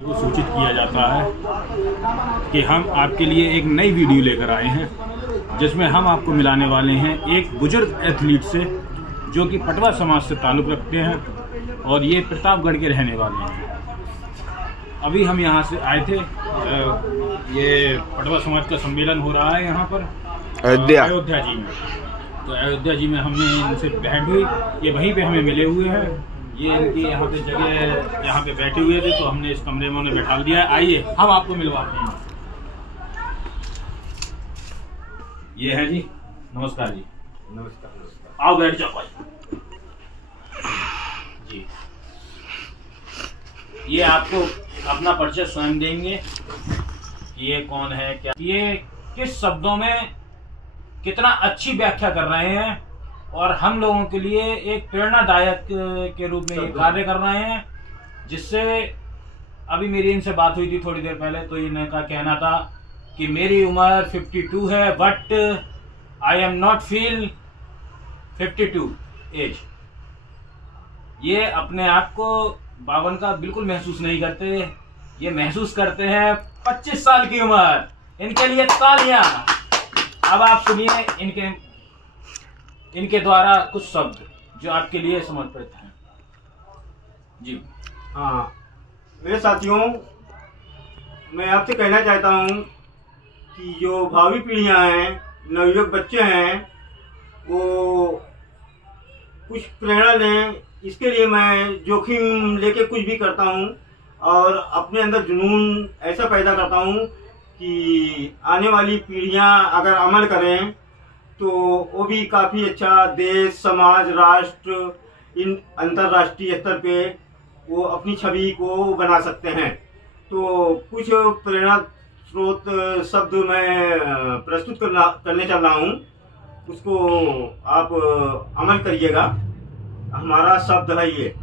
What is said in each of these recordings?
को सूचित किया जाता है कि हम आपके लिए एक नई वीडियो लेकर आए हैं जिसमें हम आपको मिलाने वाले हैं एक बुजुर्ग एथलीट से जो कि पटवा समाज से ताल्लुक़ रखते हैं और ये प्रतापगढ़ के रहने वाले हैं। अभी हम यहाँ से आए थे, ये पटवा समाज का सम्मेलन हो रहा है यहाँ पर अयोध्या जी में। तो अयोध्या जी में हमने इनसे भेंट हुई, ये वहीं पे हमें मिले हुए हैं। ये इनकी यहाँ पे जगह, यहाँ पे बैठे हुए थे तो हमने इस कमरे में उन्हें बैठा दिया है। आइए हम आपको मिलवाते हैं। ये है जी, नमस्कार जी। नमस्कार। आओ बैठ जाओ भाई जी। ये आपको अपना परिचय स्वयं देंगे कि ये कौन है, क्या ये किस शब्दों में कितना अच्छी व्याख्या कर रहे हैं और हम लोगों के लिए एक प्रेरणादायक के रूप में ये कार्य कर रहे हैं। जिससे अभी मेरी इनसे बात हुई थी थोड़ी देर पहले, तो इनका कहना था कि मेरी उम्र 52 है but I am not feel 52 age. ये अपने आप को 52 का बिल्कुल महसूस नहीं करते, ये महसूस करते हैं 25 साल की उम्र। इनके लिए तालियां। अब आप सुनिए इनके द्वारा कुछ शब्द जो आपके लिए समर्पित हैं जी। हाँ, मेरे साथियों, मैं आपसे कहना चाहता हूँ कि जो भावी पीढ़ियाँ हैं, नवयुवक बच्चे हैं, वो कुछ प्रेरणा लें। इसके लिए मैं जोखिम लेके कुछ भी करता हूँ और अपने अंदर जुनून ऐसा पैदा करता हूँ कि आने वाली पीढ़ियाँ अगर अमल करें तो वो भी काफ़ी अच्छा देश, समाज, राष्ट्र, इन अंतर्राष्ट्रीय स्तर पे वो अपनी छवि को बना सकते हैं। तो कुछ प्रेरणा स्रोत शब्द मैं प्रस्तुत करने चल रहा हूँ, उसको आप अमल करिएगा। हमारा शब्द है ये: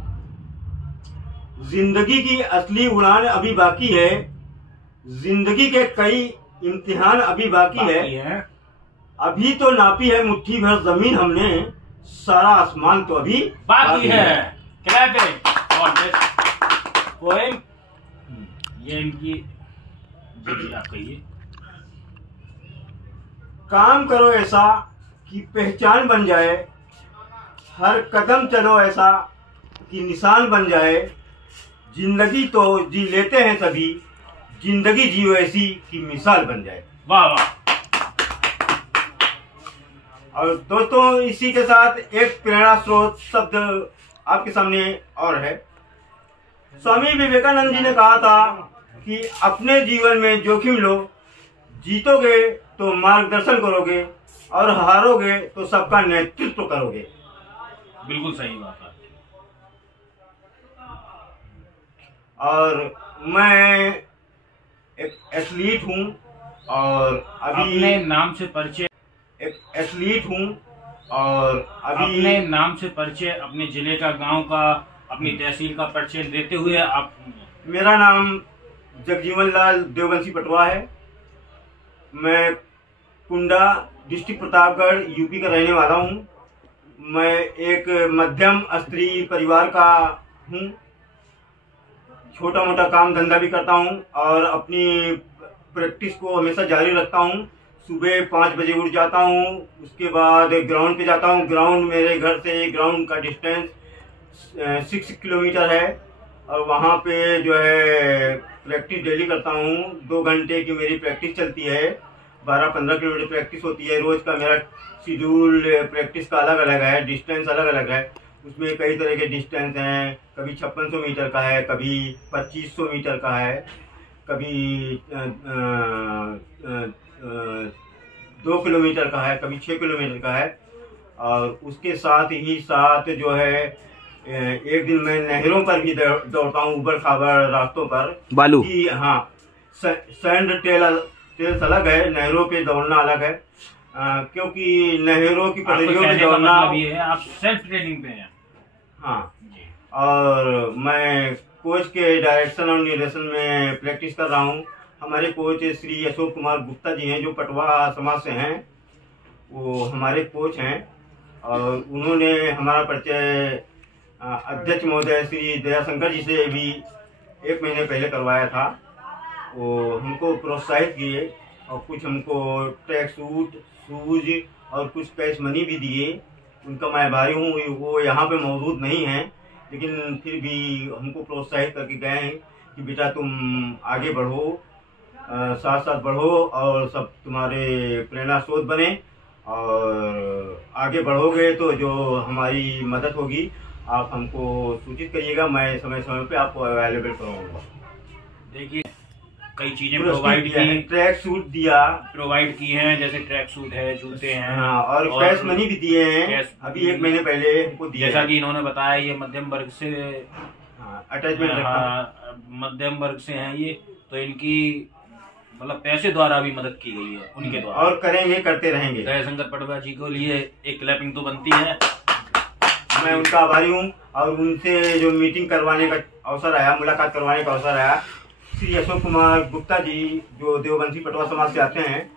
जिंदगी की असली उड़ान अभी बाकी है, जिंदगी के कई इम्तिहान अभी बाकी है। अभी तो नापी है मुट्ठी भर जमीन हमने, सारा आसमान तो अभी बाकी है। पोएम ये इनकी आप कहिए। काम करो ऐसा कि पहचान बन जाए, हर कदम चलो ऐसा कि निशान बन जाए। जिंदगी तो जी लेते हैं सभी, जिंदगी जियो ऐसी कि मिसाल बन जाए। वाह वाह। और दोस्तों, इसी के साथ एक प्रेरणा स्रोत शब्द आपके सामने और है। स्वामी विवेकानंद जी ने कहा था कि अपने जीवन में जोखिम लो, जीतोगे तो मार्गदर्शन करोगे और हारोगे तो सबका नेतृत्व करोगे। बिल्कुल सही बात है। और मैं एक एथलीट हूँ और अभी अपने नाम से परिचय अपने नाम से परिचय, अपने जिले का, गांव का, अपनी तहसील का परिचय देते हुए आप। मेरा नाम जगजीवन लाल देववंशी पटवा है। मैं कुंडा, डिस्ट्रिक्ट प्रतापगढ़, यूपी का रहने वाला हूँ। मैं एक मध्यम स्तरीय परिवार का हूँ। छोटा मोटा काम धंधा भी करता हूँ और अपनी प्रैक्टिस को हमेशा जारी रखता हूँ। सुबह 5 बजे उठ जाता हूँ, उसके बाद ग्राउंड पे जाता हूँ। ग्राउंड मेरे घर से ग्राउंड का डिस्टेंस 6 किलोमीटर है और वहाँ पे जो है प्रैक्टिस डेली करता हूँ। 2 घंटे की मेरी प्रैक्टिस चलती है, 12-15 किलोमीटर प्रैक्टिस होती है। रोज का मेरा शेड्यूल प्रैक्टिस का अलग अलग है, डिस्टेंस अलग अलग है। उसमें कई तरह के डिस्टेंस हैं, कभी 5600 मीटर का है, कभी 2500 मीटर का है, कभी 2 किलोमीटर का है, कभी 6 किलोमीटर का है। और उसके साथ ही साथ जो है एक दिन मैं नहरों पर भी दौड़ता हूँ, उबड़ खाबड़ रास्तों पर। बालू की, हाँ, सैंड टेल्स अलग है, नहरों पे दौड़ना अलग है। क्योंकि नहरों की पटरियों पे दौड़ना, आप सेल्फ ट्रेनिंग पे हैं। हाँ, और मैं कोच के डायरेक्शन और निर्देशन में प्रैक्टिस कर रहा हूँ। हमारे कोच श्री अशोक कुमार गुप्ता जी हैं, जो पटवा समाज से हैं, वो हमारे कोच हैं। और उन्होंने हमारा परिचय अध्यक्ष महोदय श्री दयाशंकर जी से भी 1 महीने पहले करवाया था। वो हमको प्रोत्साहित किए और कुछ हमको ट्रैक सूट, शूज और कुछ कैश मनी भी दिए। उनका मैं आभारी हूँ। वो यहाँ पे मौजूद नहीं हैं, लेकिन फिर भी हमको प्रोत्साहित करके गए हैं कि बेटा तुम आगे बढ़ो, साथ साथ बढ़ो और सब तुम्हारे प्रेरणा स्रोत बने, और आगे बढ़ोगे तो जो हमारी मदद होगी आप हमको सूचित करिएगा, मैं समय समय पे आपको अवेलेबल कराऊंगा। देखिए कई चीजें प्रोवाइड की, ट्रैक सूट दिया, प्रोवाइड की हैं, जैसे ट्रैक सूट है, जूते हैं, हाँ, और कैश मनी भी दिए हैं। अभी 1 महीने पहले हमको दिया। जैसा कि इन्होंने बताया ये मध्यम वर्ग से अटैचमेंट, मध्यम वर्ग से हैं ये, तो इनकी मतलब पैसे द्वारा भी मदद की गई है उनके द्वारा, और करेंगे, करते रहेंगे। दयाशंकर पटवा जी को लिए एक क्लैपिंग तो बनती है। मैं उनका आभारी हूँ। और उनसे जो मीटिंग करवाने का अवसर आया, मुलाकात करवाने का अवसर आया, श्री अशोक कुमार गुप्ता जी जो देवबंसी पटवा समाज से आते हैं,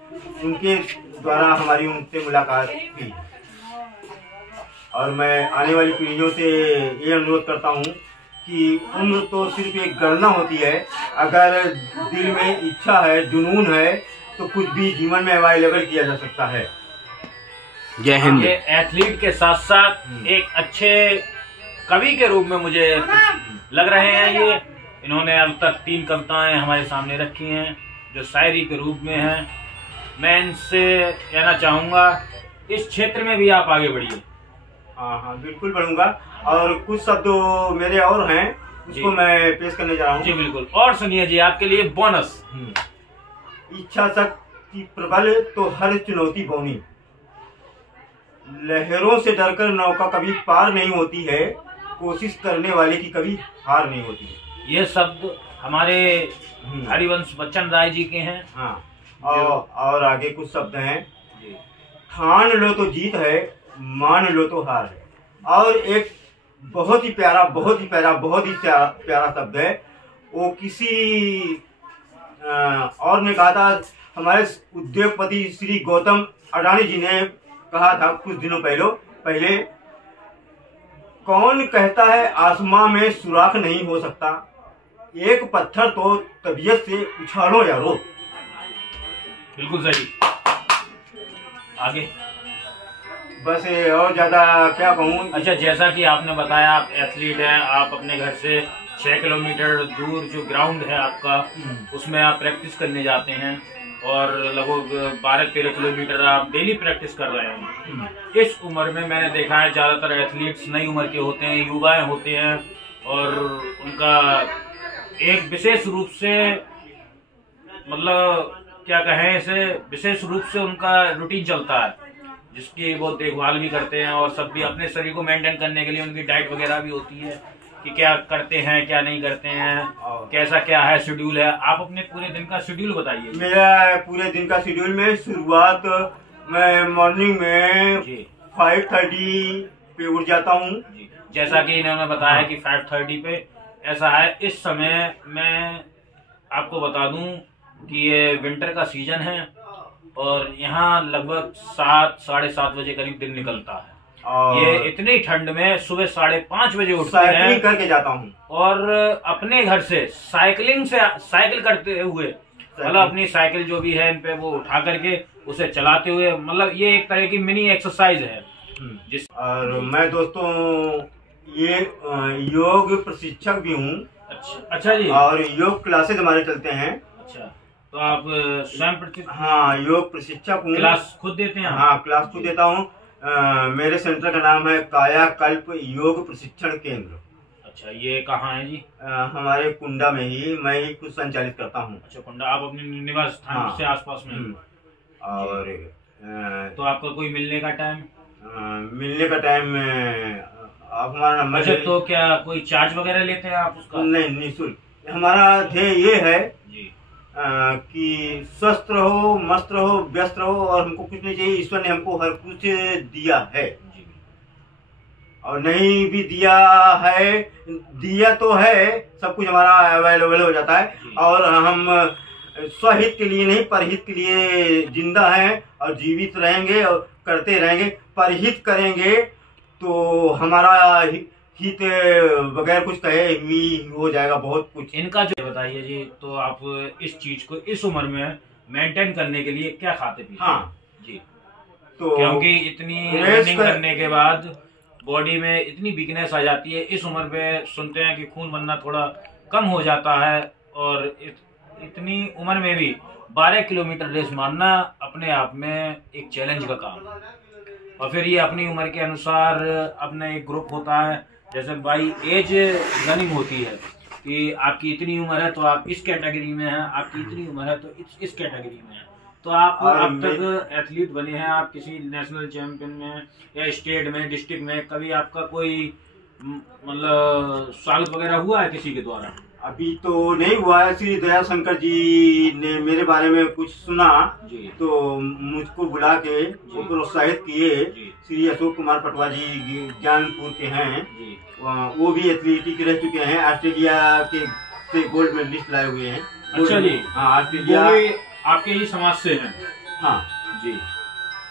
उनके द्वारा हमारी उनसे मुलाकात हुई। और मैं आने वाली पीढ़ियों से ये अनुरोध करता हूँ कि उम्र तो सिर्फ एक गणना होती है। अगर दिल में इच्छा है, जुनून है, तो कुछ भी जीवन में अवेलेबल किया जा सकता है। जय हिंद। ये एथलीट के साथ साथ एक अच्छे कवि के रूप में मुझे लग रहे हैं। ये इन्होंने अब तक 3 कविताएं हमारे सामने रखी हैं जो शायरी के रूप में हैं। मैं इनसे कहना चाहूंगा इस क्षेत्र में भी आप आगे बढ़िए। हाँ, बिल्कुल बढ़ूंगा। और कुछ शब्द मेरे और हैं, उसको मैं पेश करने जा रहा हूँ। जी बिल्कुल, और सुनिए जी, आपके लिए बोनस। इच्छा शक्ति प्रबल तो हर चुनौती बौनी, लहरों से डरकर नौका कभी पार नहीं होती है, कोशिश करने वाले की कभी हार नहीं होती है। ये शब्द हमारे हरिवंश बच्चन राय जी के हैं। हाँ, और आगे कुछ शब्द हैं। ठान लो तो जीत है, मान लो तो हार है। और एक बहुत ही प्यारा शब्द है, वो किसी और ने कहा था। हमारे उद्योगपति श्री गौतम अडानी जी ने कहा था कुछ दिनों पहले, कौन कहता है आसमां में सुराख नहीं हो सकता, एक पत्थर तो तबीयत से उछालो या रो। बिल्कुल सही। आगे बस और ज्यादा क्या कहूँ। अच्छा, जैसा कि आपने बताया आप एथलीट हैं, आप अपने घर से 6 किलोमीटर दूर जो ग्राउंड है आपका, उसमें आप प्रैक्टिस करने जाते हैं और लगभग 12-13 किलोमीटर आप डेली प्रैक्टिस कर रहे हैं। इस उम्र में मैंने देखा है ज्यादातर एथलीट्स नई उम्र के होते हैं, युवाएं होते हैं, और उनका एक विशेष रूप से मतलब क्या कहें इसे, विशेष रूप से उनका रूटीन चलता है जिसकी वो देखभाल भी करते हैं, और सब भी अपने शरीर को मेंटेन करने के लिए उनकी डाइट वगैरह भी होती है कि क्या करते हैं क्या नहीं करते हैं, कैसा क्या है शेड्यूल है। आप अपने पूरे दिन का शेड्यूल बताइए। मेरा पूरे दिन का शेड्यूल में शुरुआत मैं मॉर्निंग में 5:30 पे उठ जाता हूँ। जैसा कि इन्होंने बताया कि 5:30 पे ऐसा है। इस समय मैं आपको बता दूं कि ये विंटर का सीजन है और यहाँ लगभग 7-7:30 बजे करीब दिन निकलता है। ये इतनी ठंड में सुबह 5:30 बजे उठते हैं, साइकिलिंग करके जाता हूँ, और अपने घर से साइकिल करते हुए, मतलब अपनी साइकिल जो भी है इन पे वो उठा करके उसे चलाते हुए, मतलब ये एक तरह की मिनी एक्सरसाइज है। और मैं दोस्तों ये योग प्रशिक्षक भी हूँ। अच्छा जी। और योग क्लासेज हमारे चलते हैं। अच्छा, तो आप स्वयं हाँ योग प्रशिक्षक हूँ। क्लास खुद देते हैं? हाँ, क्लास खुद देता हूँ। मेरे सेंटर का नाम है कायाकल्प योग प्रशिक्षण केंद्र। अच्छा, ये कहाँ है जी? हमारे कुंडा में ही, मैं ही खुद संचालित करता हूँ। अच्छा, कुंडा। आप अपने निवास स्थान से आसपास में? और तो आपका कोई मिलने का टाइम? आप हमारा नंबर। अच्छा, तो क्या कोई चार्ज वगैरह लेते हैं आप उसका? नहीं, निःशुल्क। हमारा ध्येय ये है जी कि स्वस्थ रहो, मस्त रहो, व्यस्त रहो, और हमको कुछ नहीं चाहिए। ईश्वर ने हमको हर कुछ दिया है, और नहीं भी दिया तो है, सब कुछ हमारा अवेलेबल हो जाता है। और हम स्वहित के लिए नहीं, परहित के लिए जिंदा हैं और जीवित रहेंगे और करते रहेंगे। परहित करेंगे तो हमारा हित बगैर कुछ कहे ही हो जाएगा बहुत कुछ। इनका जो बताइए जी, तो आप इस चीज को इस उम्र में मेंटेन करने के लिए क्या खाते पीते? हाँ जी, तो क्योंकि इतनी रनिंग करने के बाद बॉडी में इतनी वीकनेस आ जाती है, इस उम्र पे सुनते हैं कि खून बनना थोड़ा कम हो जाता है, और इतनी उम्र में भी 12 किलोमीटर रेस मारना अपने आप में एक चैलेंज का काम है। और फिर ये अपनी उम्र के अनुसार अपना एक ग्रुप होता है, जैसे बाई एज रनिंग होती है कि आपकी इतनी उम्र है तो आप इस कैटेगरी में हैं, आपकी इतनी उम्र है तो इस कैटेगरी में है। तो आप अब तक एथलीट बने हैं, आप किसी नेशनल चैंपियन में या स्टेट में, डिस्ट्रिक्ट में कभी आपका कोई मतलब स्वागत वगैरह हुआ है किसी के द्वारा? अभी तो नहीं हुआ है। श्री दया शंकर जी ने मेरे बारे में कुछ सुना जी, तो मुझको बुला के वो प्रोत्साहित किए। श्री अशोक कुमार पटवा जी ज्ञानपुर के हैं जी, वो भी एथलेटिक रह चुके हैं, ऑस्ट्रेलिया के से गोल्ड मेडलिस्ट लाए हुए हैं। अच्छा जी, हाँ ऑस्ट्रेलिया आपके ही समाज से हैं? हाँ जी,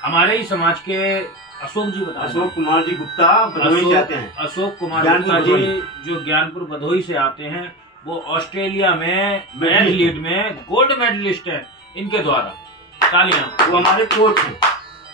हमारे ही समाज के अशोक जी बताएं। अशोक कुमार जी गुप्ता भदोही से आते हैं। अशोक कुमार गुप्ता जी जो ज्ञानपुर भदोही से आते हैं, वो ऑस्ट्रेलिया में एथलीट में गोल्ड मेडलिस्ट है। इनके द्वारा तालियां। वो हमारे कोच हैं।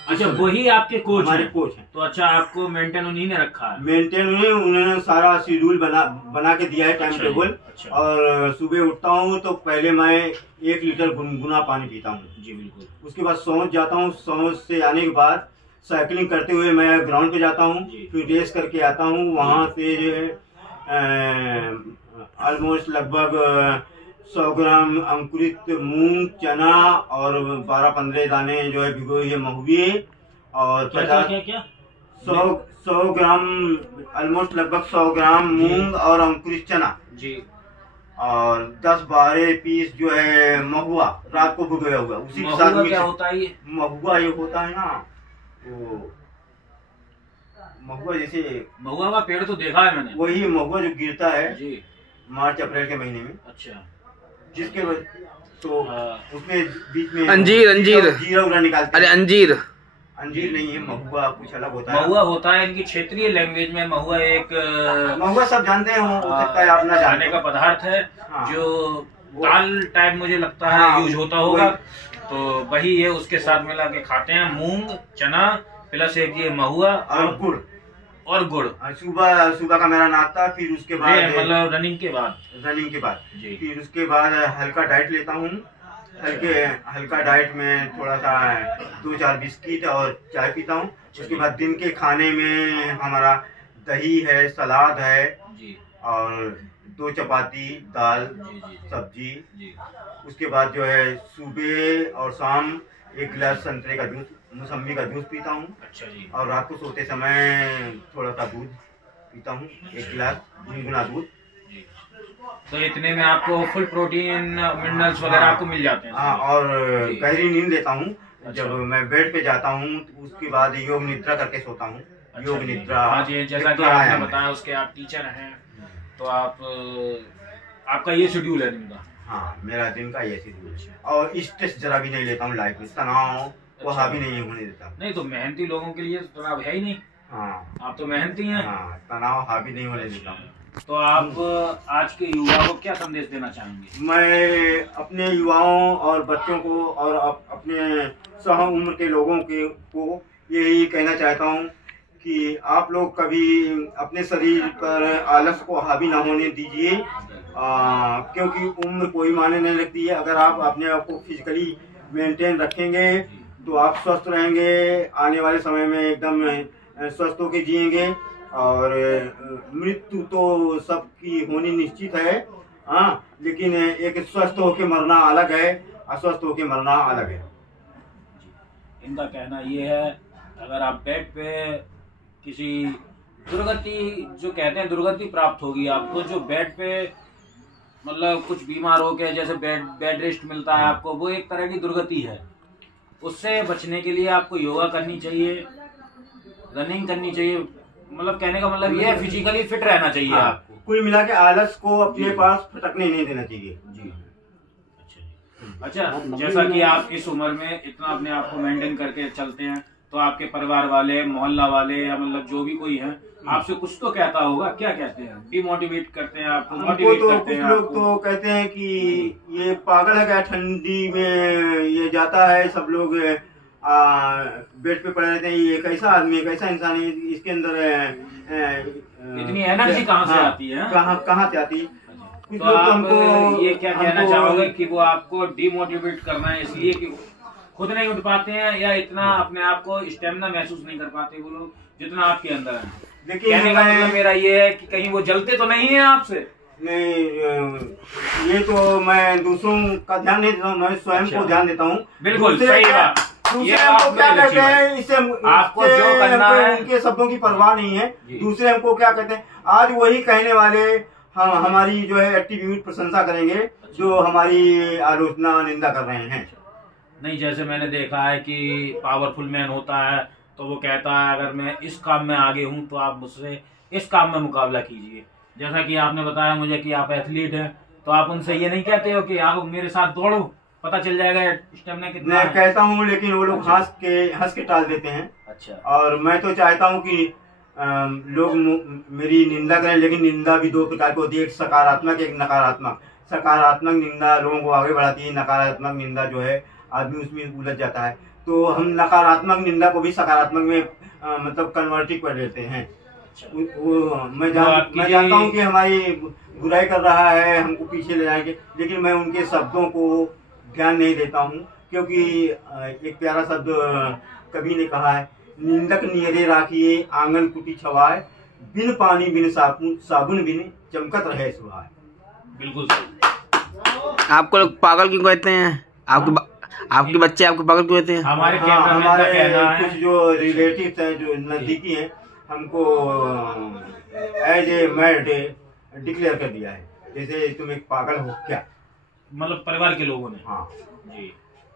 अच्छा, वही आपके कोच हमारे कोच हैं। तो अच्छा, आपको मेंटेन उन्हीं ने रखा है? मेंटेन उन्होंने सारा शेड्यूल बना के दिया है, टाइम टेबल। और सुबह उठता हूँ तो पहले मैं 1 लीटर गुनगुना पानी पीता हूँ जी, बिल्कुल। उसके बाद सौंच जाता हूँ। सौंच से आने के बाद साइकिलिंग करते हुए मैं ग्राउंड पे जाता हूँ, फिर रेस करके आता हूँ। वहाँ से जो है ऑलमोस्ट लगभग 100 ग्राम अंकुरित मूंग, चना और 12-15 दाने जो है भिगोए हुए महुए और 100 ग्राम ऑलमोस्ट लगभग 100 ग्राम मूंग और अंकुरित चना जी, और 10-12 पीस जो है महुआ रात को भिगोया हुआ। उसी के साथ क्या होता है ये महुआ? ये होता है ना वो महुआ, जैसे महुआ का पेड़ तो देखा है मैंने। वही महुआ जो गिरता है जी, मार्च अप्रैल के महीने में। अच्छा, जिसके तो उसमें बीच में अंजीर जीरा उरा निकालते हैं। अरे अंजीर नहीं है, महुआ कुछ अलग होता है। महुआ होता है इनकी क्षेत्रीय लैंग्वेज में। महुआ सब जानते हैं, हो सकता है आप ना खाने का पदार्थ है। हाँ, जो दाल टाइप मुझे लगता है हाँ, यूज होता होगा, तो वही है, उसके साथ मिला के खाते हैं। मूंग, चना प्लस एक ये महुआ और गुड़। सुबह का मेरा नाश्ता, फिर उसके बाद मतलब रनिंग के बाद फिर उसके बाद हल्का डाइट लेता हूँ। हल्का डाइट में थोड़ा सा 2-4 बिस्किट और चाय पीता हूँ। उसके बाद दिन के खाने में हमारा दही है, सलाद है और 2 चपाती, दाल, सब्जी। उसके बाद जो है सुबह और शाम 1 गिलास संतरे का जूस, मौसम्बी का जूस पीता हूँ। अच्छा जी। और रात को सोते समय थोड़ा सा दूध पीता हूँ, 1 गिलास गुनगुना दूध। तो इतने में आपको फुल प्रोटीन, मिनरल्स वगैरह आपको मिल जाते हैं। हाँ, और गहरी नींद लेता हूँ। अच्छा। जब मैं बेड पे जाता हूँ तो उसके बाद योग निद्रा करके सोता हूँ। अच्छा, योग निद्रा। हाँ जी, जैसा कि आपने बताया उसके आप टीचर हैं, तो आपका ये शेड्यूल है दिन का? हाँ, मेरा दिन का ये शेड्यूल है। और स्ट्रेस जरा भी नहीं लेता हूँ लाइफ में, तनाव वो हावी नहीं होने देता। नहीं तो मेहनती लोगों के लिए तो तनाव है ही नहीं। हाँ, आप तो मेहनती हैं। हाँ, तनाव हावी नहीं होने देता हूँ। तो आप आज के युवाओं को क्या संदेश देना चाहेंगे? मैं अपने युवाओं और बच्चों को और अपने सह उम्र के लोगों को यही कहना चाहता हूँ कि आप लोग कभी अपने शरीर पर आलस को हावी ना होने दीजिए, क्योंकि उम्र कोई मायने नहीं रखती है। अगर आप अपने आप को फिजिकली मेंटेन रखेंगे तो आप स्वस्थ रहेंगे, आने वाले समय में एकदम स्वस्थ होकर जिएंगे। और मृत्यु तो सबकी होनी निश्चित है, हाँ, लेकिन एक स्वस्थ होके मरना अलग है, अस्वस्थ होके मरना अलग है। इनका कहना ये है, अगर आप बेड पे किसी दुर्गति, जो कहते हैं दुर्गति प्राप्त होगी आपको, जो बेड पे मतलब कुछ बीमार हो के जैसे बेड रेस्ट मिलता है आपको, वो एक तरह की दुर्गति है। उससे बचने के लिए आपको योगा करनी चाहिए, रनिंग करनी चाहिए। मतलब कहने का मतलब ये है, फिजिकली फिट रहना चाहिए। हाँ, आपको कुल मिला के आलस को अपने पास फटकने नहीं देना चाहिए जी। अच्छा, जैसा कि आप इस उम्र में इतना अपने आप को मेंटेन करके चलते हैं, तो आपके परिवार वाले, मोहल्ला वाले या मतलब जो भी कोई है आपसे कुछ तो कहता होगा, क्या कहते हैं? डिमोटिवेट करते हैं आपको, मोटिवेट तो करते कुछ हैं लोग आपको? तो कहते हैं कि ये पागल है क्या, ठंडी में ये जाता है, सब लोग बेड पे पड़े रहते हैं, ये कैसा आदमी है, कैसा इंसान है, इसके अंदर इतनी एनर्जी कहाँ से आती है? कहाँ से आती है? कुछ तो लोग आप हमको ये क्या कहना चाहोगे कि वो आपको डिमोटिवेट करना है इसलिए कि खुद नहीं उठ पाते हैं, या इतना अपने आप को स्टेमिना महसूस नहीं कर पाते वो लोग जितना आपके अंदर है? लेकिन कहने का मतलब मेरा ये है कि कहीं वो जलते तो नहीं है आपसे? नहीं, ये तो मैं दूसरों का ध्यान नहीं देता हूँ, मैं स्वयं को ध्यान देता हूँ। बिल्कुल सही बात। दूसरे हमको क्या कहते हैं, इससे आपको जो करना है, उनके शब्दों की परवाह नहीं है। दूसरे हमको क्या कहते हैं, आज वही कहने वाले हमारी जो है एक्टिव प्रशंसा करेंगे जो हमारी आलोचना निंदा कर रहे हैं। नहीं, जैसे मैंने देखा है कि पावरफुल मैन होता है तो वो कहता है अगर मैं इस काम में आगे हूँ तो आप मुझसे इस काम में मुकाबला कीजिए। जैसा कि आपने बताया मुझे कि आप एथलीट हैं, तो आप उनसे ये नहीं कहते हो कि आप मेरे साथ दौड़ो, पता चल जाएगा स्टेमिना कितना है? मैं कहता हूँ, लेकिन वो लोग हंस के टाल देते हैं। अच्छा। और मैं तो चाहता हूँ कि लोग मेरी निंदा करें, लेकिन निंदा भी दो प्रकार की होती है, एक सकारात्मक, एक नकारात्मक। सकारात्मक निंदा लोगों को आगे बढ़ाती है, नकारात्मक निंदा जो है आदमी उसमें उलझ जाता है। तो हम नकारात्मक निंदा को भी सकारात्मक में मतलब कन्वर्टिंग कर लेते हैं। मैं जानता हूँ कि हमारी बुराई कर रहा है, हमको पीछे ले जाएंगे, लेकिन मैं उनके शब्दों को ध्यान नहीं देता हूँ, क्योंकि एक प्यारा शब्द कवि ने कहा है, निंदक नियरे राखिए आंगन कुटी छवाए, बिन पानी बिन साबुन बिन चमकत रहे सुहाए। बिल्कुल। आपको लोग पागल क्यों कहते हैं? आपके बच्चे आपको पागल क्यों कहते हैं? हमारे कैमरामैन का कहना है, कुछ जो रिलेटिव्स हैं, जो नजदीकी हैं, हमको एज ए मैड डिक्लेयर कर दिया है, जैसे तुम एक पागल हो क्या, मतलब परिवार के लोगों ने। हाँ जी।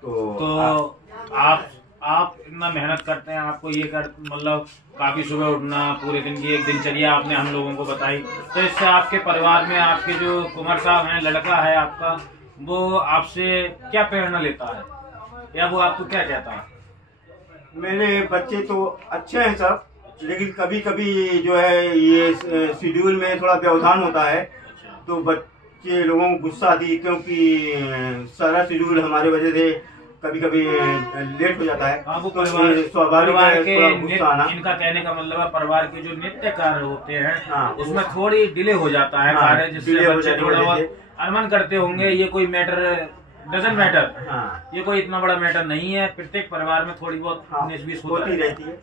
तो आप इतना मेहनत करते हैं, आपको ये कर मतलब काफी सुबह उठना, पूरे दिन की एक दिनचर्या आपने हम लोगों को बताई, तो इससे आपके परिवार में आपके जो कुमार साहब हैं, लड़का है आपका, वो आपसे क्या प्रेरणा लेता है या वो आपको क्या कहता है? मेरे बच्चे तो अच्छे हैं सब, लेकिन कभी कभी जो है ये शेड्यूल में थोड़ा व्यवधान होता है, तो बच्चे लोगों को गुस्सा आती है, क्योंकि सारा शेड्यूल हमारे वजह से कभी कभी लेट हो जाता है। हाँ, वो तो स्वाभाविक है। इनका कहने का मतलब है परिवार के जो नित्य कार्य होते हैं, हाँ, उसमें थोड़ी डिले हो जाता है कार्य, जिससे बच्चे थोड़ा बहुत अरमान करते होंगे ये कोई मैटर डजंट मैटर। हाँ, ये कोई इतना बड़ा मैटर नहीं है, प्रत्येक परिवार में थोड़ी बहुत उन्नीस-बीस होती रहती है,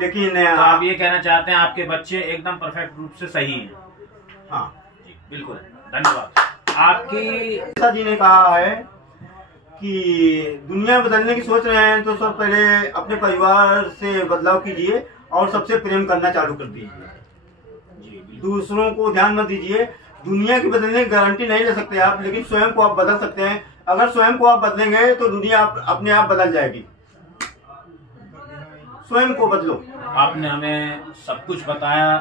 लेकिन तो आप ये कहना चाहते हैं आपके बच्चे एकदम परफेक्ट रूप से सही हैं? हाँ जी बिल्कुल, धन्यवाद। आपकी जी ने कहा है कि दुनिया बदलने की सोच रहे हैं तो सब पहले अपने परिवार से बदलाव कीजिए और सबसे प्रेम करना चालू कर दीजिए। दूसरों को ध्यान मत दीजिए। दुनिया की बदलने की गारंटी नहीं ले सकते आप, लेकिन स्वयं को आप बदल सकते हैं। अगर स्वयं को आप बदलेंगे तो दुनिया अपने आप बदल जाएगी। स्वयं को बदलो। आपने हमें सब कुछ बताया,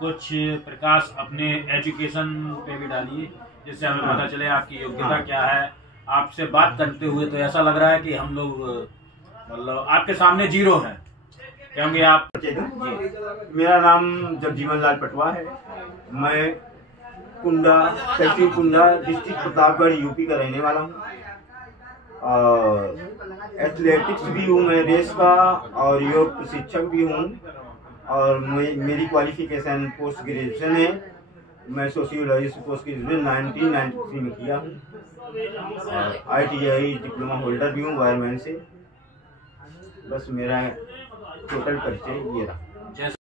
कुछ प्रकाश अपने एजुकेशन पे भी डालिए, जिससे हमें पता चले आपकी योग्यता क्या है। आपसे बात करते हुए तो ऐसा लग रहा है कि हम लोग मतलब आपके सामने जीरो हैं, क्योंकि आप मेरा नाम जगजीवन लाल पटवा है। मैं कुंडा, तहसील कुंडा, डिस्ट्रिक्ट प्रतापगढ़, यूपी का रहने वाला हूँ। और एथलेटिक्स भी हूँ मैं, रेस का, और योग प्रशिक्षक भी हूँ। और मेरी क्वालिफिकेशन पोस्ट ग्रेजुएशन है। मैं सोशियोलॉजी से पोस्ट ग्रेजुएशन 1993 में किया हूँ। ITI डिप्लोमा होल्डर भी हूँ वायरमैन से। बस मेरा टोटल परिचय ये रहा।